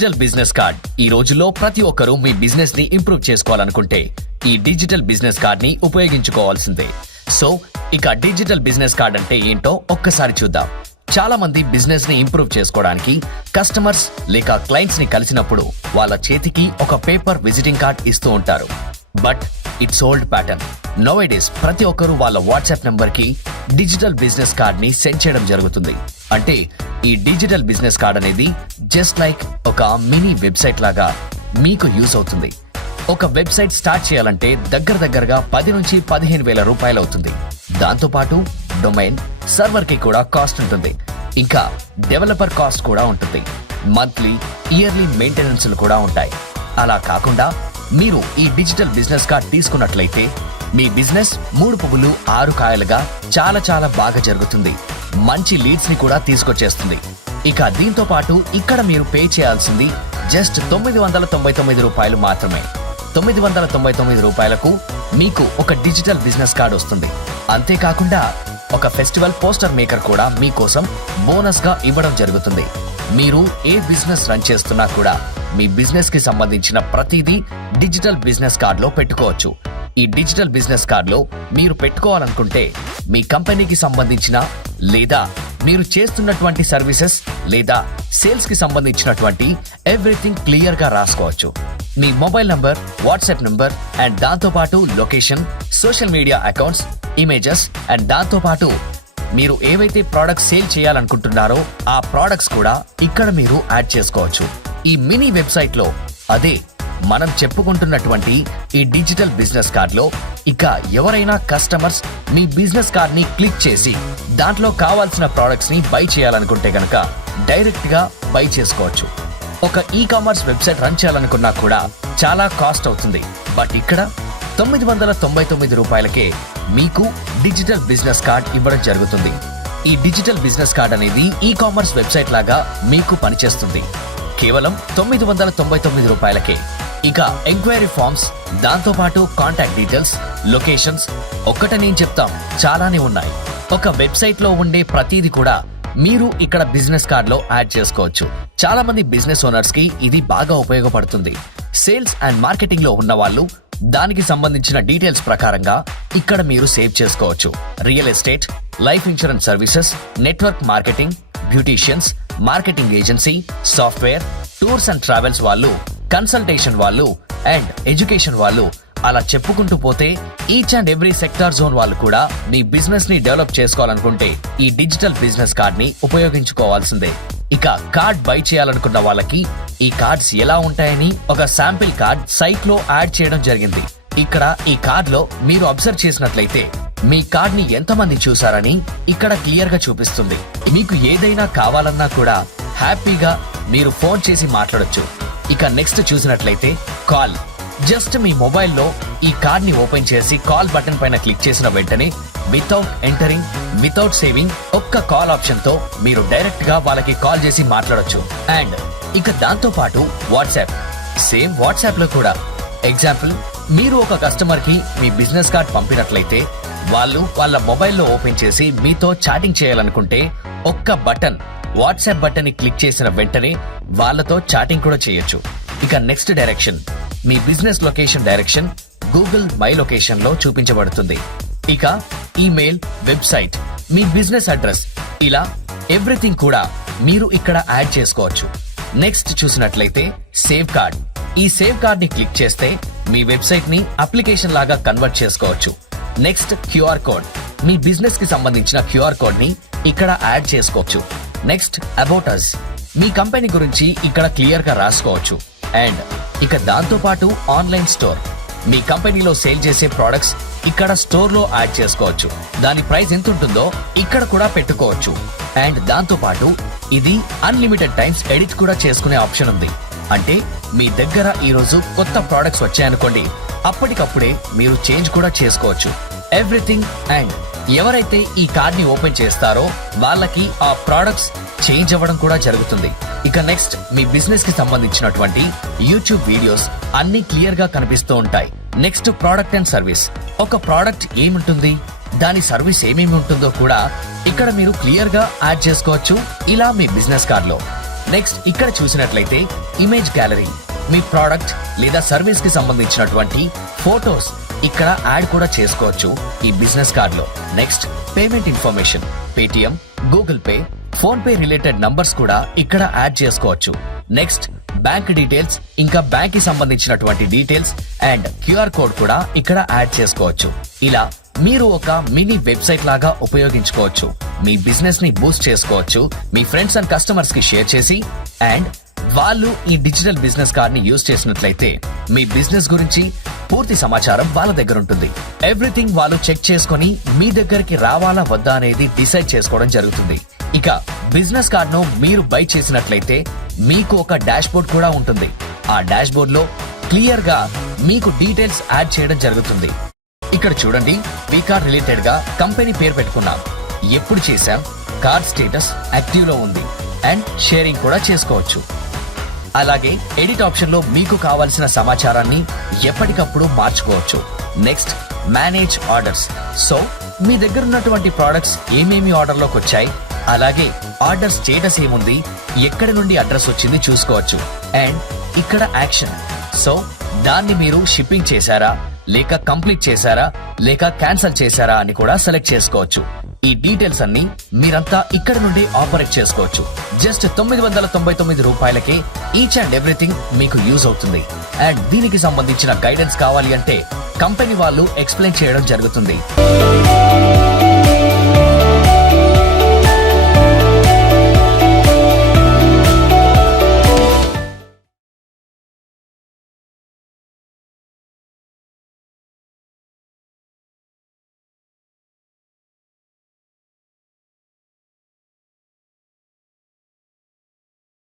Digital business card. ఈ రోజుల్లో ప్రతి ఒక్కరూ మీ బిజినెస్ ని ఇంప్రూవ్ చేసుకోవాలనుకుంటే ఈ డిజిటల్ బిజినెస్ కార్డ్ ని ఉపయోగించుకోవాల్సిందే. సో ఇక డిజిటల్ బిజినెస్ కార్డ్ అంటే ఏంటో ఒక్కసారి చూద్దాం. చాలా మంది బిజినెస్ ని ఇంప్రూవ్ చేసుకోవడానికి కస్టమర్స్ లేక క్లయింట్స్ ని కలిసినప్పుడు వాళ్ళ చేతికి ఒక పేపర్ విజిటింగ్ కార్డ్ ఇస్తూ ఉంటారు. But it's old pattern. Nowadays ప్రతి ఒక్కరూ వాళ్ళ వాట్సాప్ నంబర్ కి డిజిటల్ బిజినెస్ కార్డ్ ని సెండ్ చేయడం జరుగుతుంది. అంటే ఈ డిజిటల్ బిజినెస్ కార్డ్ అనేది జస్ట్ లైక్ ఒక మినీ వెబ్సైట్ లాగా మీకు యూస్ అవుతుంది. ఒక వెబ్సైట్ స్టార్ట్ చేయాలంటే దగ్గరగా 10 నుంచి 15 వేల రూపాయలు అవుతుంది. దాంతోపాటు డొమైన్, సర్వర్ కి కూడా కాస్ట్ ఉంటుంది. ఇంకా డెవలపర్ కాస్ట్ కూడా ఉంటుంది. మంత్లీ, ఇయర్లీ మెయింటెనెన్స్ కూడా ఉంటాయి. అలా కాకుండా మీరు ఈ డిజిటల్ బిజినెస్ కార్డ్ తీసుకున్నట్లయితే మీ బిజినెస్ 3 పువ్వులు 6 కాయలుగా చాలా బాగా జరుగుతుంది. మంచి లీడ్స్ ని కూడా తీసుకొచ్చేస్తుంది. ఇక దీంతో పాటు ఇక్కడ మీరు పే చేయాల్సింది జస్ట్ 999 రూపాయలు మాత్రమే. 999 రూపాయలకు మీకు ఒక డిజిటల్ బిజినెస్ కార్డ్ వస్తుంది. అంతేకాకుండా ఒక ఫెస్టివల్ పోస్టర్ మేకర్ కూడా మీకోసం బోనస్ గా ఇవ్వడం జరుగుతుంది. మీరు ఏ బిజినెస్ రన్ చేస్తున్నా కూడా మీ బిజినెస్ కి సంబంధించిన ప్రతిదీ డిజిటల్ బిజినెస్ కార్డ్ లో పెట్టుకోవచ్చు. ఈ డిజిటల్ బిజినెస్ కార్డ్ లో మీరు పెట్టుకోవాలనుకుంటే మీ కంపెనీకి సంబంధించిన లేదా మీరు చేస్తున్నటువంటి సర్వీసెస్ లేదా సేల్స్ కి సంబంధించినటువంటి ఎవ్రీథింగ్ క్లియర్ గా రాసుకోవచ్చు. మీ mobile number, WhatsApp number and దాంతో పాటు location, social media accounts, images and దాంతో పాటు మీరు ఏవైతే ప్రోడక్ట్స్ సేల్ చేయాలనుకుంటున్నారో ఆ ప్రోడక్ట్స్ కూడా ఇక్కడ మీరు యాడ్ చేసుకోవచ్చు. ఈ మినీ వెబ్సైట్ లో అదే మనం చెప్పుకుంటున్నటువంటి ఈ డిజిటల్ బిజినెస్ కార్డ్ లో ఇక ఎవరైనా కస్టమర్స్ మీ బిజినెస్ కార్డ్ ని క్లిక్ చేసి దాంట్లో కావాల్సిన ప్రోడక్ట్స్ ని బై చేయాలనుకుంటే గనక డైరెక్ట్ గా బై చేసుకోవచ్చు. ఒక ఈ కామర్స్ వెబ్సైట్ రన్ చేయాలనుకున్నా కూడా చాలా కాస్ట్ అవుతుంది. బట్ ఇక్కడ 999 రూపాయలకే మీకు డిజిటల్ బిజినెస్ కార్డ్ ఇవ్వడం జరుగుతుంది. ఈ డిజిటల్ బిజినెస్ కార్డ్ అనేది ఈ కామర్స్ వెబ్సైట్ లాగా మీకు పనిచేస్తుంది. కేవలం 999 రూపాయలకే. ఇక ఎంక్వైరీ ఫార్మ్స్, దాంతో పాటు కాంటాక్ట్ డీటెయిల్స్, లొకేషన్స్ ఒక్కటనే చెప్తాం, చాలానే ఉన్నాయి. ఒక వెబ్సైట్ లో ఉండే ప్రతిదీ కూడా మీరు ఇక్కడ బిజినెస్ కార్డ్ లో యాడ్ చేసుకోవచ్చు. చాలా మంది బిజినెస్ ఓనర్స్ కి ఇది బాగా ఉపయోగపడుతుంది. సేల్స్ అండ్ మార్కెటింగ్ లో ఉన్న వాళ్ళు దానికి సంబంధించిన డీటెయిల్స్ ప్రకారంగా ఇక్కడ మీరు సేవ్ చేసుకోవచ్చు. Real estate, life insurance services, network marketing, beauticians, marketing agency, software, tours and travels వాళ్ళు, కన్సల్టేషన్ వాళ్ళు అండ్ ఎడ్యుకేషన్ వాళ్ళు, అలా చెప్పుకుంటూ పోతే each and every sector zone వాళ్ళు కూడా మీ బిజినెస్ ని డెవలప్ చేసుకోవాలనుకుంటే ఈ డిజిటల్ బిజినెస్ కార్డ్ ని ఉపయోగించుకోవాల్సిందే. ఇక కార్డ్ బై చేయాలనుకున్న వాళ్ళకి ఈ కార్డ్స్ ఎలా ఉంటాయని ఒక శాంపిల్ కార్డ్ సైట్ లో యాడ్ చేయడం జరిగింది. ఇక్కడ ఈ కార్డ్ లో మీరు అబ్జర్వ్ చేసినట్లయితే మీ కార్డ్ ని ఎంతమంది చూసారని ఇక్కడ క్లియర్ గా చూపిస్తుంది. మీకు ఏదైనా కావాలన్నా కూడా హ్యాపీగా మీరు ఫోన్ చేసి మాట్లాడొచ్చు. ఇక నెక్స్ట్ చూసినట్లయితే కాల్. జస్ట్ మీ మొబైల్లో ఈ కార్డ్ ని ఓపెన్ చేసి కాల్ బటన్ పైన క్లిక్ చేసిన వెంటనే వితౌట్ ఎంటరింగ్, వితౌట్ సేవింగ్ ఒక్క కాల్ ఆప్షన్ తో మీరు డైరెక్ట్ గా వాళ్ళకి కాల్ చేసి మాట్లాడొచ్చు. అండ్ ఇక దాంతో పాటు వాట్సాప్, సేమ్ వాట్సాప్ లో కూడా ఎగ్జాంపుల్ మీరు ఒక కస్టమర్ కి మీ బిజినెస్ కార్డ్ పంపినట్లయితే వాళ్ళు వాళ్ళ మొబైల్లో ఓపెన్ చేసి మీతో చాటింగ్ చేయాలనుకుంటే ఒక్క బటన్, వాట్సాప్ బటన్ ని క్లిక్ చేసిన వెంటనే వాళ్ళతో చాటింగ్ కూడా చేయొచ్చు. ఇక next direction, me business location direction Google my location లో చూపించబడుతుంది. ఇక ఈమెయిల్, వెబ్సైట్, మీ బిజినెస్ అడ్రస్, ఇలా ఎవ్రీథింగ్ కూడా మీరు ఇక్కడ యాడ్ చేసుకోవచ్చు. నెక్స్ట్ చూసినట్లయితే సేవ్ కార్డ్. ఈ సేవ్ కార్డ్ ని క్లిక్ చేస్తే మీ వెబ్సైట్ ని అప్లికేషన్ లాగా కన్వర్ట్ చేసుకోవచ్చు. నెక్స్ట్ క్యూఆర్ కోడ్, మీ బిజినెస్ కి సంబంధించిన క్యూఆర్ కోడ్ ని ఇక్కడ యాడ్ చేసుకోవచ్చు. Next about us, me company గురించి ఇక్కడ క్లియర్ గా రాసుకోవచ్చు. అండ్ ఇక దాంతో పాటు ఆన్లైన్ స్టోర్, మీ కంపెనీలో సేల్ చేసే ప్రొడక్ట్స్ ఇక్కడ స్టోర్ లో యాడ్ చేసుకోవచ్చు. దాని ప్రైస్ ఎంత ఉంటుందో ఇక్కడ కూడా పెట్టుకోవచ్చు. అండ్ దాంతో పాటు ఇది అన్లిమిటెడ్ టైమ్స్ ఎడిట్ కూడా చేసుకునే ఆప్షన్ ఉంది. అంటే మీ దగ్గర ఈ రోజు కొత్త ప్రొడక్ట్స్ వచ్చాయనుకోండి, అప్పటికప్పుడే మీరు చేంజ్ కూడా చేసుకోవచ్చు. ఎవ్రీథింగ్. అండ్ ఎవరైతే ఈ కార్డ్ ని ఓపెన్ చేస్తారో వాళ్ళకి ఆ ప్రొడక్ట్స్ చేంజ్ అవ్వడం కూడా జరుగుతుంది. ఇక నెక్స్ట్ మీ బిజినెస్ కి సంబంధించినటువంటి యూట్యూబ్ వీడియోస్ అన్ని క్లియర్ గా కనిపిస్తూ ఉంటాయి. నెక్స్ట్ ప్రోడక్ట్ అండ్ సర్వీస్, ఒక ప్రోడక్ట్ ఏముంటుంది, దాని సర్వీస్ ఏమేమి ఉంటుందో కూడా ఇక్కడ మీరు క్లియర్ గా యాడ్ చేసుకోవచ్చు ఇలా మీ బిజినెస్ కార్డ్ లో. నెక్స్ట్ ఇక్కడ చూసినట్లయితే ఇమేజ్ గ్యాలరీ, మీ ప్రోడక్ట్ లేదా సర్వీస్ కి సంబంధించినటువంటి ఫోటోస్ ఇక్కడ యాడ్ కూడా చేసుకోవచ్చు ఈ బిజినెస్ కార్డ్ లో. Next payment information, Paytm, Google pay, phone pay related numbers కూడా ఇక్కడ యాడ్ చేసుకోవచ్చు. నెక్స్ట్ బ్యాంక్ డీటెయిల్స్, ఇంకా బ్యాంక్ కి సంబంధించినటువంటి డీటెయిల్స్ అండ్ క్యూఆర్ కోడ్ కూడా ఇక్కడ యాడ్ చేసుకోవచ్చు. ఇలా మీరు ఒక మినీ వెబ్సైట్ లాగా ఉపయోగించుకోవచ్చు. మీ బిజినెస్ ని బూస్ట్ చేసుకోవచ్చు మీ ఫ్రెండ్స్ అండ్ కస్టమర్స్ కి షేర్ చేసి. అండ్ వాళ్ళు ఈ డిజిటల్ బిజినెస్ కార్డ్ ని యూజ్ చేసినట్లయితే మీ బిజినెస్ గురించి పూర్తి సమాచారం వాళ్ళ దగ్గర ఉంటుంది. ఎవ్రీథింగ్ వాళ్ళు చెక్ చేసుకుని మీ దగ్గరికి రావాలా వద్దా అనేది డిసైడ్ చేసుకోవడం జరుగుతుంది. ఇక బిజినెస్ కార్డ్ ను మీరు బై చేసినట్లయితే మీకు ఒక డాష్ బోర్డ్ కూడా ఉంటుంది. ఆ డాష్ బోర్డ్ లో క్లియర్ గా మీకు డీటెయిల్స్ యాడ్ చేయడం జరుగుతుంది. ఇక్కడ చూడండి, ఈ కార్డ్ రిలేటెడ్ గా కంపెనీ పేరు పెట్టుకున్నాం, ఎప్పుడు చేశాం, కార్డ్ స్టేటస్ యాక్టివ్ లో ఉంది అండ్ షేరింగ్ కూడా చేసుకోవచ్చు. అలాగే ఎడిట్ ఆప్షన్ లో మీకు కావాల్సిన సమాచారాన్ని ఎప్పటికప్పుడు మార్చుకోవచ్చు. Next manage orders. సో మీ దగ్గర ఉన్నటువంటి ప్రోడక్ట్స్ ఏమేమి ఆర్డర్ లోకి వచ్చాయి, అలాగే ఆర్డర్ స్టేటస్ ఏముంది, ఎక్కడి నుండి అడ్రస్ వచ్చింది చూసుకోవచ్చు. అండ్ ఇక్కడ యాక్షన్, సో దాన్ని మీరు షిప్పింగ్ చేశారా, లేక కంప్లీట్ చేశారా, లేక క్యాన్సిల్ చేశారా అని కూడా సెలెక్ట్ చేసుకోవచ్చు. ఈ డీటెయిల్స్ అన్ని మీరంతా ఇక్కడ నుండి ఆపరేట్ చేసుకోవచ్చు. జస్ట్ 999 రూపాయలకే ఈచ్ అండ్ ఎవ్రీథింగ్ మీకు యూజ్ అవుతుంది. అండ్ దీనికి సంబంధించిన గైడెన్స్ కావాలి అంటే కంపెనీ వాళ్ళు ఎక్స్ప్లెయిన్ చేయడం జరుగుతుంది.